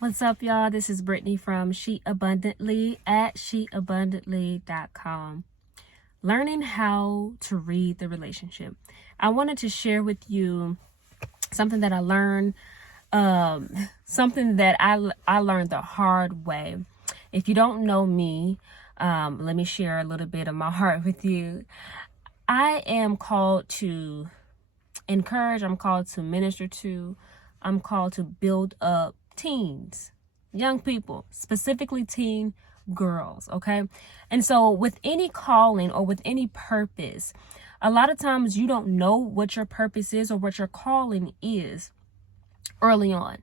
What's up, y'all? This is Brittany from She Abundantly at sheabundantly.com. Learning how to read the relationship. I wanted to share with you something that I learned, something that I learned the hard way. If you don't know me, let me share a little bit of my heart with you. I am called to encourage, I'm called to minister to, I'm called to build up teens, young people, specifically teen girls, okay? And so with any calling or with any purpose, a lot of times you don't know what your purpose is or what your calling is early on.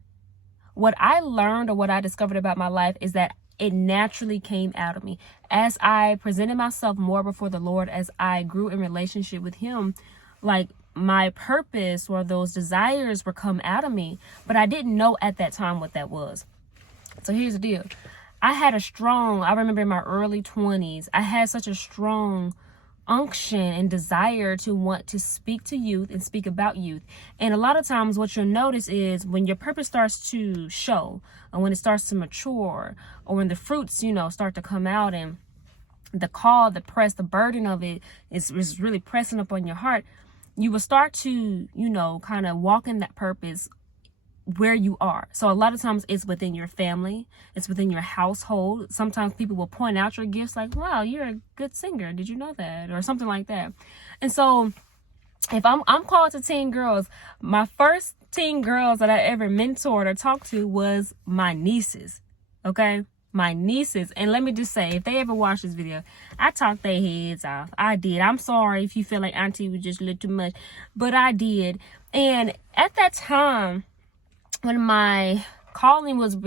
What I learned or what I discovered about my life is that it naturally came out of me. As I presented myself more before the Lord, as I grew in relationship with Him, like my purpose or those desires were come out of me, but I didn't know at that time what that was. So here's the deal. I remember in my early 20s, I had such a strong unction and desire to want to speak to youth and speak about youth. And a lot of times what you'll notice is when your purpose starts to show, or when it starts to mature, or when the fruits, start to come out, and the call, the press, the burden of it is really pressing up on your heart, you will start to, kind of walk in that purpose where you are. So a lot of times it's within your family, it's within your household. Sometimes people will point out your gifts like, wow, you're a good singer. Did you know that? Or something like that. And so if I'm called to teen girls, my first teen girls that I ever mentored or talked to was my nieces. Okay? My nieces. And let me just say, if they ever watch this video, I talked their heads off. I did. I'm sorry if you feel like auntie was just a little too much, but I did. And at that time, when my calling was I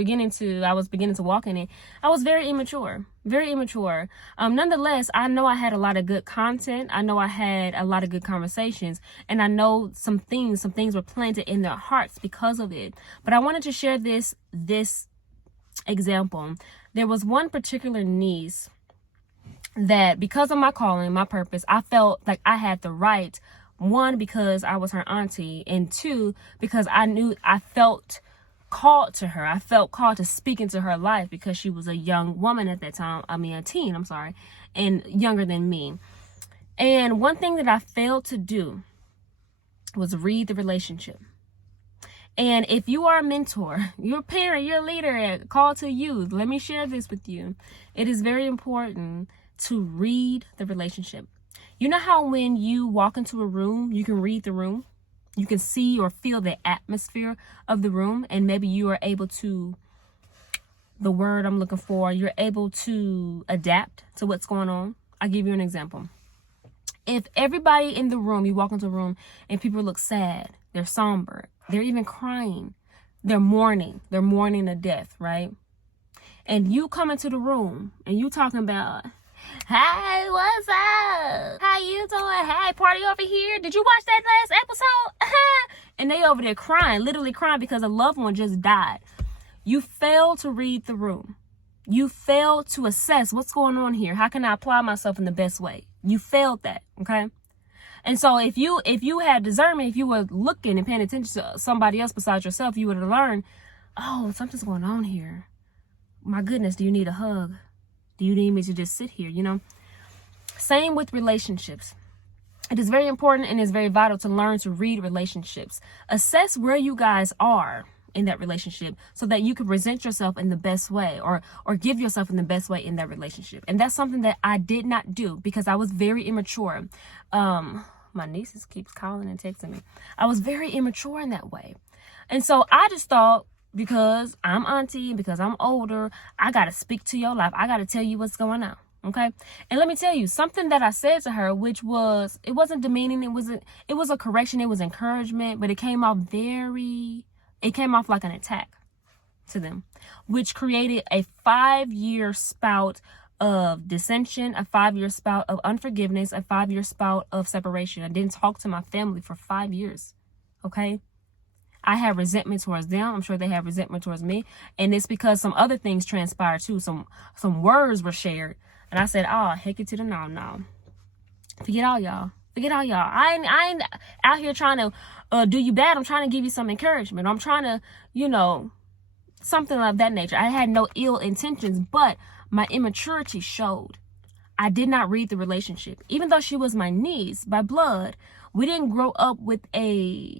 was beginning to walk in it, I was very immature. Nonetheless, I know I had a lot of good content. I know I had a lot of good conversations, and I know some things were planted in their hearts because of it. But I wanted to share this example. There was one particular niece that, because of my calling, my purpose, I felt like I had the right, one, because I was her auntie, and two, because I felt called to her. I felt called to speak into her life because she was a young woman at that time. A teen, and younger than me. And one thing that I failed to do was read the relationship. And if you are a mentor, you're a parent, you're a leader, called to youth, let me share this with you. It is very important to read the relationship. You know how when you walk into a room, you can read the room? You can see or feel the atmosphere of the room, and maybe you are able to, the word I'm looking for, you're able to adapt to what's going on. I'll give you an example. If everybody in the room, you walk into a room and people look sad, they're somber, they're even crying, they're mourning a death, right? And you come into the room and you talking about, hey, what's up? How you doing? Hey, party over here. Did you watch that last episode? And they over there crying, literally crying because a loved one just died. You failed to read the room. You failed to assess what's going on here. How can I apply myself in the best way? You failed that, okay? And so if you had discernment, if you were looking and paying attention to somebody else besides yourself, you would have learned, oh, something's going on here. My goodness, do you need a hug? Do you need me to just sit here, Same with relationships. It is very important and it's very vital to learn to read relationships. Assess where you guys are in that relationship so that you can present yourself in the best way or give yourself in the best way in that relationship. And that's something that I did not do because I was very immature. My nieces keeps calling and texting me. I was very immature in that way. And so I just thought, because I'm auntie, because I'm older, I got to speak to your life. I got to tell you what's going on. Okay. And let me tell you something that I said to her, which was, it wasn't demeaning. It was a correction. It was encouragement, but it came off like an attack to them, which created a 5-year spout of dissension, a 5-year spout of unforgiveness, a 5-year spout of separation. I didn't talk to my family for 5 years. Okay. I have resentment towards them. I'm sure they have resentment towards me. And it's because some other things transpired too. Some words were shared. And I said, oh, heck it to the no. Forget all y'all. I ain't out here trying to do you bad. I'm trying to give you some encouragement. I'm trying to, something of that nature. I had no ill intentions, but my immaturity showed. I did not read the relationship. Even though she was my niece by blood, we didn't grow up with a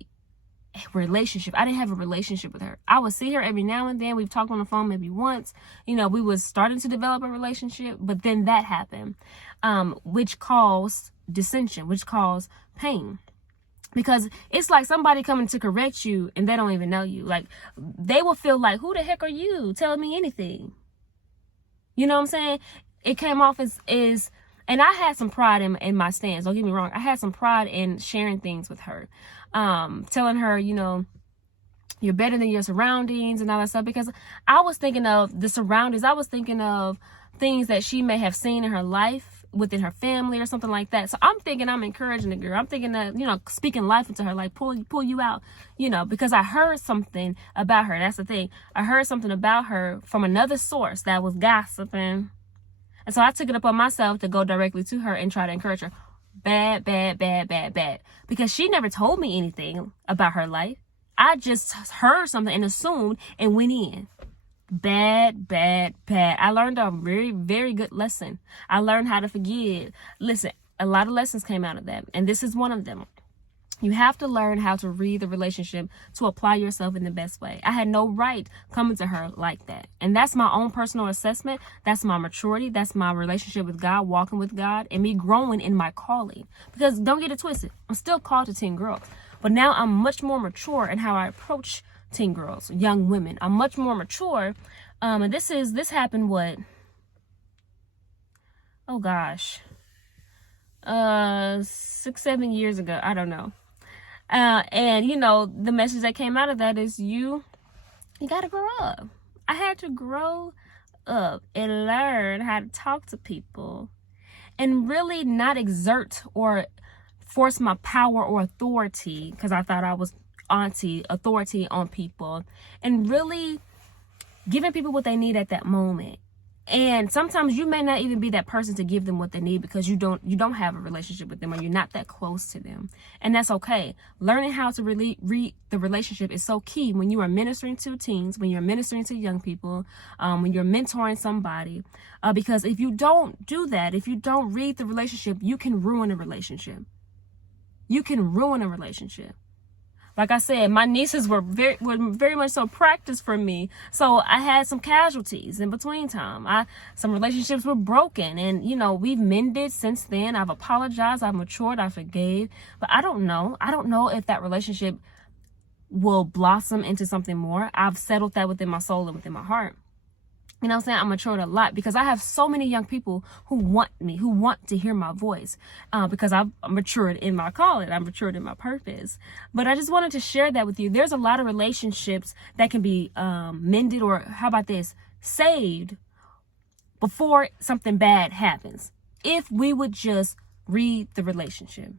relationship. I didn't have a relationship with her. I would see her every now and then. We've talked on the phone maybe once. You know, we was starting to develop a relationship, but then that happened, which caused dissension, which caused pain. Because it's like somebody coming to correct you and they don't even know you. Like, they will feel like, who the heck are you telling me anything? You know what I'm saying? It came off as and I had some pride in my stance. Don't get me wrong. I had some pride in sharing things with her. Telling her, you know, you're better than your surroundings and all that stuff. Because I was thinking of the surroundings. I was thinking of things that she may have seen in her life, within her family or something like that. So I'm thinking I'm encouraging the girl. I'm thinking that, you know, speaking life into her, like pull you out, you know, because I heard something about her. That's the thing. I heard something about her from another source that was gossiping. And so I took it upon myself to go directly to her and try to encourage her. Bad. Because she never told me anything about her life. I just heard something and assumed and went in. Bad. I learned a very, very good lesson. I learned how to forgive. Listen, a lot of lessons came out of that. And this is one of them. You have to learn how to read the relationship to apply yourself in the best way. I had no right coming to her like that. And that's my own personal assessment. That's my maturity. That's my relationship with God, walking with God, and me growing in my calling. Because don't get it twisted. I'm still called to teen girls. But now I'm much more mature in how I approach teen girls, young women. I'm much more mature. And this happened what? Oh gosh. 6-7 years ago. I don't know. And you know, the message that came out of that is you gotta grow up. I had to grow up and learn how to talk to people and really not exert or force my power or authority, because I thought I was authority on people, and really giving people what they need at that moment. And sometimes you may not even be that person to give them what they need because you don't have a relationship with them, or you're not that close to them. And that's okay. Learning how to really read the relationship is so key when you are ministering to teens, when you're ministering to young people, when you're mentoring somebody. Because if you don't do that, if you don't read the relationship, you can ruin a relationship. You can ruin a relationship. Like I said, my nieces were very much so practiced for me. So I had some casualties in between time. Some relationships were broken, and you know, we've mended since then. I've apologized, I've matured, I forgave. But I don't know if that relationship will blossom into something more. I've settled that within my soul and within my heart. You know what I'm saying? I matured a lot because I have so many young people who want me, who want to hear my voice, because I've matured in my calling. I've matured in my purpose. But I just wanted to share that with you. There's a lot of relationships that can be mended, or how about this, saved before something bad happens. If we would just read the relationship,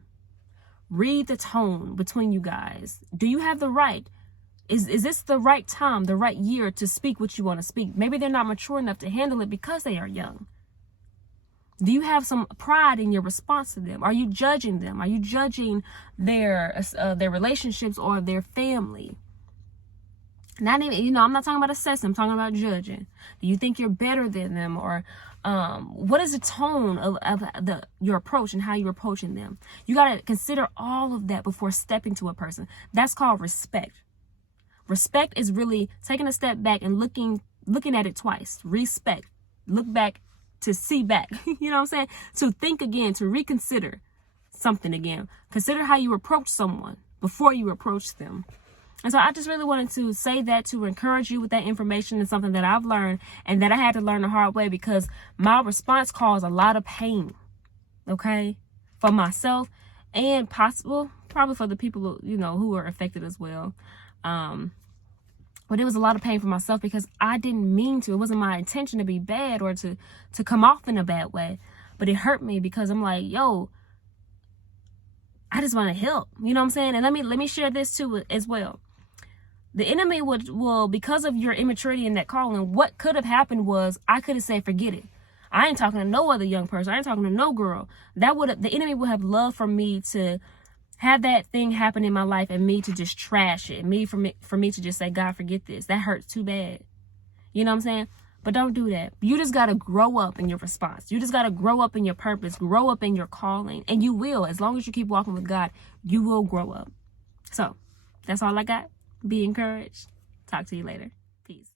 read the tone between you guys. Do you have the right? Is this the right time, the right year to speak what you want to speak? Maybe they're not mature enough to handle it because they are young. Do you have some pride in your response to them? Are you judging them? Are you judging their relationships or their family? Not even, you know, I'm not talking about assessing. I'm talking about judging. Do you think you're better than them? Or what is the tone of your approach and how you're approaching them? You got to consider all of that before stepping to a person. That's called respect. Respect is really taking a step back and looking at it twice. Respect. Look back to see back. You know what I'm saying? To think again, to reconsider something again. Consider how you approach someone before you approach them. And so I just really wanted to say that to encourage you with that information, and something that I've learned and that I had to learn the hard way, because my response caused a lot of pain, okay, for myself and probably for the people, you know, who are affected as well. But it was a lot of pain for myself because I didn't mean to. It wasn't my intention to be bad or to come off in a bad way. But it hurt me because I'm like, yo, I just want to help. You know what I'm saying? And let me share this too as well. The enemy will, because of your immaturity in that calling, what could have happened was I could have said, forget it. I ain't talking to no other young person. I ain't talking to no girl. The enemy would have loved for me to have that thing happen in my life and me to just trash it, for me to just say, God, forget this. That hurts too bad. You know what I'm saying? But don't do that. You just got to grow up in your response. You just got to grow up in your purpose, grow up in your calling. And you will. As long as you keep walking with God, you will grow up. So that's all I got. Be encouraged. Talk to you later. Peace.